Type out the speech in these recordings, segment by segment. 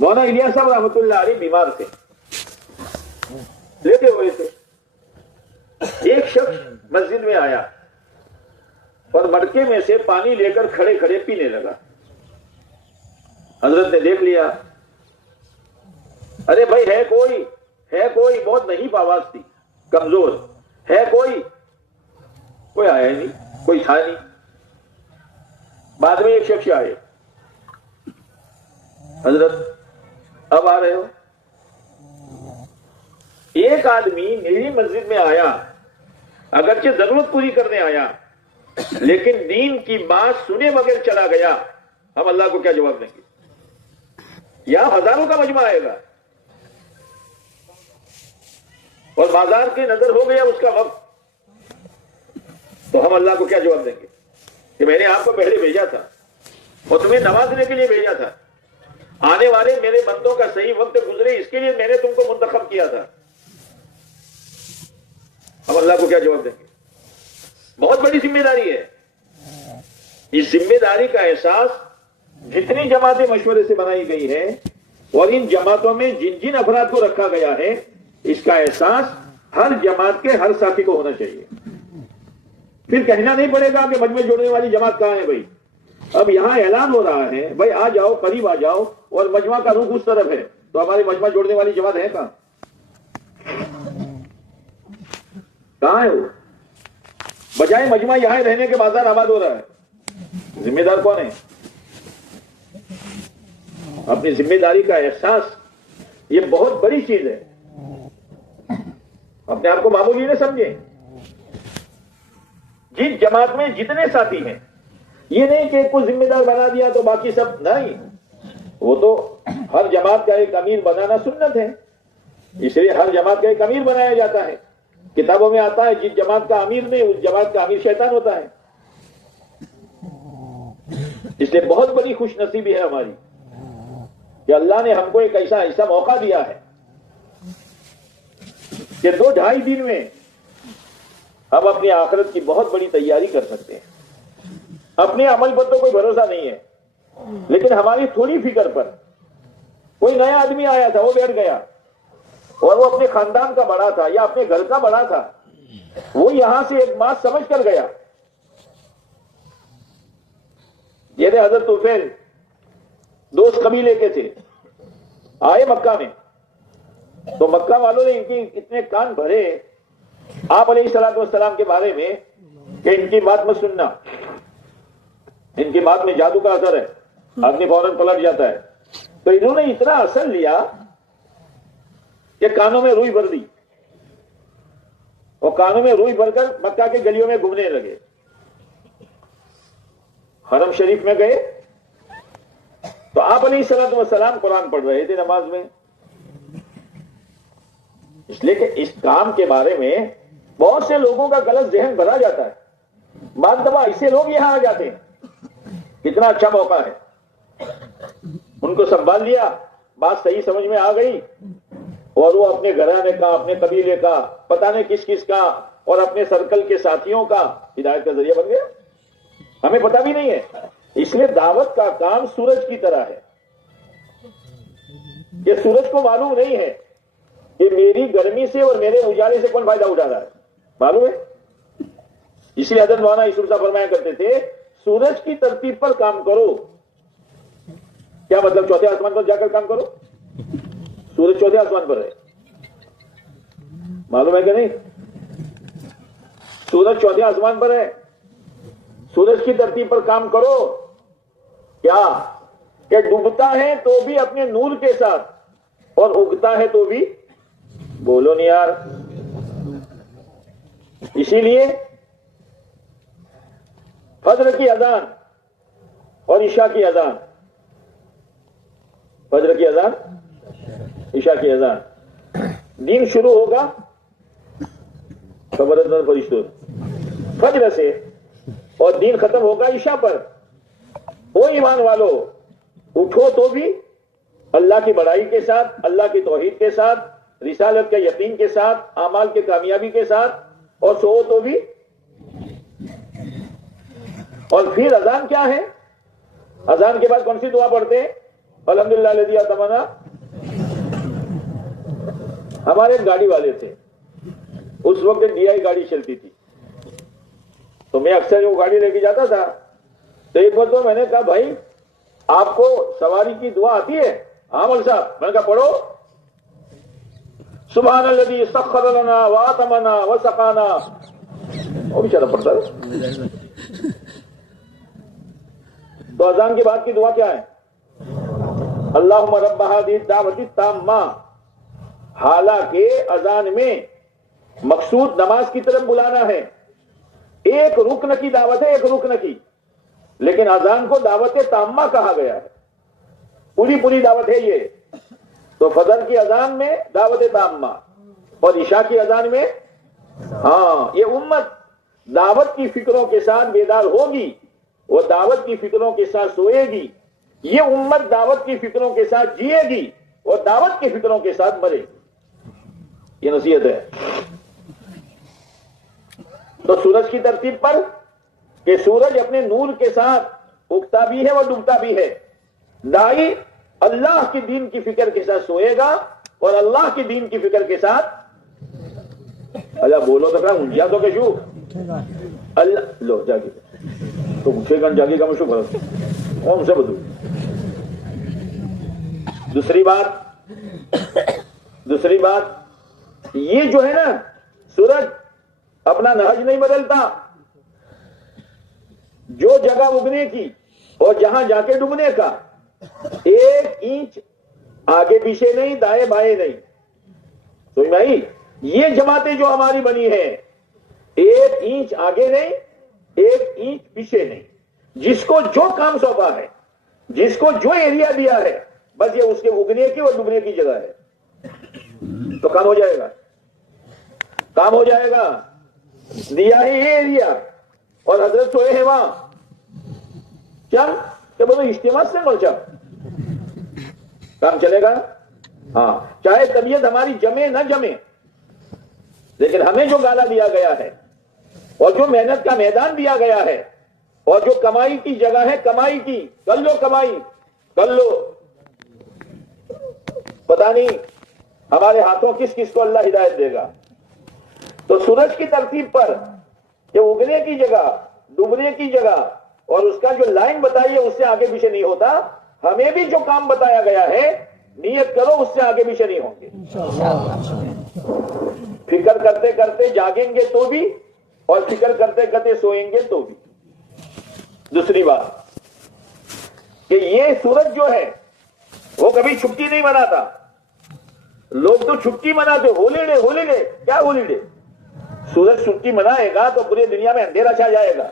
مولانا الیاس صاحب رحمۃ اللہ علیہ بیمار تھے، لیٹے ہوئے تھے، ایک شخص مسجد میں آیا اور مٹکے میں سے پانی لے کر کھڑے کھڑے پینے لگا۔ حضرت نے دیکھ لیا، ارے بھائی ہے کوئی، بہت نحیف آواز تھی، کمزور، ہے کوئی آیا ہی نہیں، کوئی تھا نہیں۔ بعد میں ایک شخص آئے، حضرت اب آ رہے ہو؟ ایک آدمی میری مسجد میں آیا، اگرچہ ضرورت پوری کرنے آیا، لیکن دین کی بات سنے بغیر چلا گیا، ہم اللہ کو کیا جواب دیں گے؟ یا ہزاروں کا مجمع آئے گا اور بازار کی نظر ہو گیا اس کا وقت، تو ہم اللہ کو کیا جواب دیں گے کہ میں نے آپ کو پہلے بھیجا تھا اور تمہیں نوازنے کے لیے بھیجا تھا، آنے والے میرے بندوں کا صحیح وقت گزرے اس کے لیے میں نے تم کو منتخب کیا تھا، ہم اللہ کو کیا جواب دیں گے؟ بہت بڑی ذمہ داری ہے۔ اس ذمہ داری کا احساس جتنی جماعتیں مشورے سے بنائی گئی ہیں اور ان جماعتوں میں جن جن افراد کو رکھا گیا ہے، اس کا احساس ہر جماعت کے ہر ساتھی کو ہونا چاہیے۔ پھر کہنا نہیں پڑے گا کہ مجمع جوڑنے والی جماعت کہاں ہے بھائی، اب یہاں اعلان ہو رہا ہے بھائی آ جاؤ، قریب آ جاؤ، اور مجمع کا رخ اس طرف ہے، تو ہماری مجمع جوڑنے والی جماعت ہے کہاں ہے وہ؟ بجائے مجمع یہاں رہنے کے بازار آباد ہو رہا ہے، ذمہ دار کون ہے؟ اپنی ذمہ داری کا احساس یہ بہت بڑی چیز ہے، اپنے آپ کو معمولی نہ سمجھیں۔ جس جماعت میں جتنے ساتھی ہیں، یہ نہیں کہ ایک کو ذمہ دار بنا دیا تو باقی سب نہیں، وہ تو ہر جماعت کا ایک امیر بنانا سنت ہے، اس لیے ہر جماعت کا ایک امیر بنایا جاتا ہے۔ کتابوں میں آتا ہے جس جماعت کا امیر نہیں اس جماعت کا امیر شیطان ہوتا ہے۔ اس لیے بہت بڑی خوش نصیبی ہے ہماری کہ اللہ نے ہم کو ایک ایسا موقع دیا ہے کہ 2-2.5 دن میں ہم اپنی آخرت کی بہت بڑی تیاری کر سکتے ہیں۔ اپنے عمل پر تو کوئی بھروسہ نہیں ہے، لیکن ہماری تھوڑی فکر پر کوئی نیا آدمی آیا تھا، وہ بیٹھ گیا اور وہ اپنے خاندان کا بڑا تھا یا اپنے گھر کا بڑا تھا، وہ یہاں سے ایک بات سمجھ کر گیا۔ یہ حضرت طفیل دوست قبیلے کے تھے، آئے مکہ میں، تو مکہ والوں نے ان کے اتنے کان بھرے آپ علیہ الصلوۃ والسلام کے بارے میں کہ ان کی بات مت سننا، ان کی بات میں جادو کا اثر ہے، آدمی فوراً پلٹ جاتا ہے۔ تو انہوں نے اتنا اثر لیا کہ کانوں میں روئی بھر دی اور کانوں میں روئی بھر کر مکہ کے گلیوں میں گھومنے لگے۔ حرم شریف میں گئے تو آپ علیہ الصلوۃ والسلام قرآن پڑھ رہے تھے نماز میں، اس لیے کہ اس کام کے بارے میں بہت سے لوگوں کا غلط ذہن بھرا جاتا ہے۔ بعض دفعہ ایسے لوگ یہاں آ جاتے ہیں، کتنا اچھا موقع ہے، ان کو سنبھال لیا، بات صحیح سمجھ میں آ گئی اور وہ اپنے گھرانے کا، اپنے قبیلے کا، پتہ نہیں کس کس کا اور اپنے سرکل کے ساتھیوں کا ہدایت کا ذریعہ بن گیا، ہمیں پتہ بھی نہیں ہے۔ اس لیے دعوت کا کام سورج کی طرح ہے، یہ سورج کو معلوم نہیں ہے کہ میری گرمی سے اور میرے اجالے سے کون فائدہ اٹھا رہا ہے، معلوم ہے؟ اس لیے حضرت مولانا یوسف صاحب فرمایا کرتے تھے سورج کی ترتیب پر کام کرو۔ کیا مطلب؟ چوتھے آسمان پر جا کر کام کرو، سورج چوتھے آسمان پر ہے، معلوم ہے کہ نہیں؟ سورج چوتھے آسمان پر ہے، سورج کی ترتیب پر کام کرو۔ کیا کہ ڈوبتا ہے تو بھی اپنے نور کے ساتھ اور اگتا ہے تو بھی، بولو نہیں یار۔ اسی لیے فجر کی اذان اور عشاء کی اذان، فجر کی اذان، عشاء کی اذان، دین شروع ہوگا خبردار فرشتوں فجر سے اور دین ختم ہوگا عشاء پر۔ وہ ایمان والو اٹھو تو بھی اللہ کی بڑائی کے ساتھ، اللہ کی توحید کے ساتھ، رسالت کے یقین کے ساتھ، اعمال کے کامیابی کے ساتھ، اور سو تو بھی۔ اور پھر اذان کیا ہے؟ اذان کے بعد کون سی دعا پڑھتے ہیں؟ الحمدللہ الذی اطمنا. ہمارے ایک گاڑی والے تھے, اس وقت ایک DI گاڑی چلتی تھی, تو میں اکثر وہ گاڑی لے کے جاتا تھا. تو ایک بار تو میں نے کہا بھائی آپ کو سواری کی دعا آتی ہے؟ ہاں مول صاحب. میں نے کہا پڑھو, سبحان الذی سخر لنا واطمنا وسقانا. وہ بیچارہ پڑھتا ہے. تو اذان کے بعد کی دعا کیا ہے؟ اللہم رب ہذہ الدعوۃ التامہ. حالانکہ اذان میں مقصود نماز کی طرف بلانا ہے, ایک رکن کی دعوت ہے, ایک رکن کی, لیکن اذان کو دعوت تامہ کہا گیا ہے, پوری دعوت ہے یہ. تو فجر کی اذان میں دعوت تامہ اور عشاء کی اذان میں, ہاں یہ امت دعوت کی فکروں کے ساتھ بیدار ہوگی, وہ دعوت کی فکروں کے ساتھ سوئے گی. یہ امت دعوت کی فکروں کے ساتھ جیے گی اور دعوت کی فکروں کے ساتھ مرے گی. یہ نصیحت ہے. تو سورج کی ترتیب پر کہ سورج اپنے نور کے ساتھ اگتا بھی ہے اور ڈوبتا بھی ہے. دائی اللہ کی دین کی فکر کے ساتھ سوئے گا اور اللہ کی دین کی فکر کے ساتھ, اللہ بولو تو انجیا تو کہ شو اللہ لو جاگے تو اٹھے گا جاگے گا مشو بھرت کون سے بدو. دوسری بات یہ جو ہے نا, سورج اپنا نہج نہیں بدلتا. جو جگہ اگنے کی اور جہاں جا کے ڈوبنے کا, 1 انچ آگے پیچھے نہیں, دائیں بائیں نہیں. سمجھ میں آئی؟ یہ جماعتیں جو ہماری بنی ہیں, 1 انچ آگے نہیں, 1 انچ پیچھے نہیں. جس کو جو کام سونپا ہے, جس کو جو ایریا دیا ہے, بس یہ اس کے اگنے کی اور ڈوبنے کی جگہ ہے. تو کام ہو جائے گا, کام ہو جائے گا. دیا ہے یہ ایریا اور حضرت سوئے ہیں وہاں. چل کہ بولو اجتماع سے مل چل, کام چلے گا. ہاں چاہے طبیعت ہماری جمے نہ جمے, لیکن ہمیں جو گالا دیا گیا ہے اور جو محنت کا میدان دیا گیا ہے اور جو کمائی کی جگہ ہے, کمائی کی کر لو, کمائی کر لو. پتہ نہیں ہمارے ہاتھوں کس کس کو اللہ ہدایت دے گا. تو سورج کی ترتیب پر کہ اگنے کی جگہ, ڈوبنے کی جگہ اور اس کا جو لائن بتائی ہے اس سے آگے پیچھے نہیں ہوتا. ہمیں بھی جو کام بتایا گیا ہے نیت کرو, اس سے آگے پیچھے نہیں ہوں گے. فکر کرتے کرتے جاگیں گے تو بھی, اور فکر کرتے کرتے سوئیں گے تو بھی. دوسری بات کہ یہ سورج جو ہے وہ کبھی چھٹی نہیں مناتا. لوگ تو چھٹی مناتے, ہولیڈے. کیا ہولیڈے؟ سورج چھٹی منائے گا تو پوری دنیا میں اندھیرا چھا جائے گا.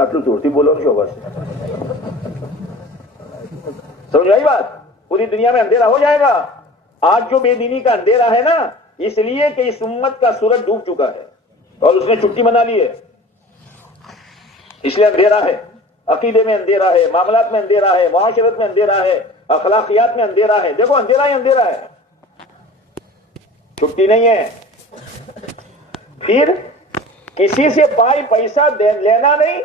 آٹلو چوڑتی بولو شوبا سے, سمجھ آئی بات؟ پوری دنیا میں اندھیرا ہو جائے گا. آج جو بے دینی کا اندھیرا ہے نا, اس لیے کہ اس امت کا سورج ڈوب چکا ہے اور اس نے چھٹی منا لی ہے, اس لیے اندھیرا ہے. عقیدے میں اندھیرا ہے, معاملات میں اندھیرا ہے, معاشرت میں اندھیرا ہے, اخلاقیات میں اندھیرا ہے. دیکھو اندھیرا ہی اندھیرا ہے, چھٹی نہیں ہے. پھر کسی سے پیسہ لینا نہیں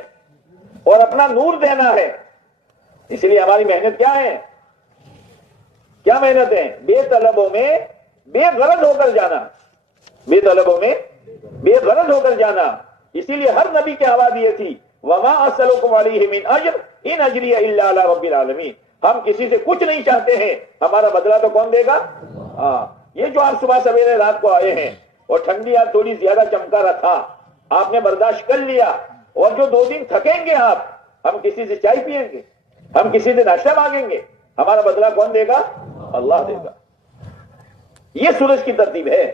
اور اپنا نور دینا ہے. اس لیے ہماری محنت کیا ہے, کیا محنت ہے؟ بے طلبوں میں بے غرض ہو کر جانا, بے طلبوں میں بے غرض ہو کر جانا. اسی لیے ہر نبی کی آواز یہ تھی, وما اسألکم علیہ من اجر ان اجری الا علی رب العالمین. ہم کسی سے کچھ نہیں چاہتے ہیں, ہمارا بدلہ تو کون دے گا؟ یہ جو آپ صبح سویرے رات کو آئے ہیں اور ٹھنڈی آج تھوڑی زیادہ چمکا رہا تھا, آپ نے برداشت کر لیا, اور جو 2 دن تھکیں گے آپ, ہم کسی سے چائے پیئیں گے, ہم کسی سے ناشتہ مانگیں گے, ہمارا بدلہ کون دے گا؟ اللہ دے گا. یہ سورج کی ترتیب ہے.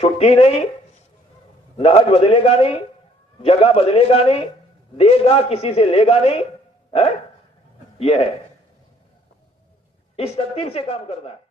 چھٹی نہیں, نہج بدلے گا نہیں, جگہ بدلے گا نہیں, دے گا کسی سے لے گا نہیں. یہ ہے, اس ترتیب سے کام کرنا ہے.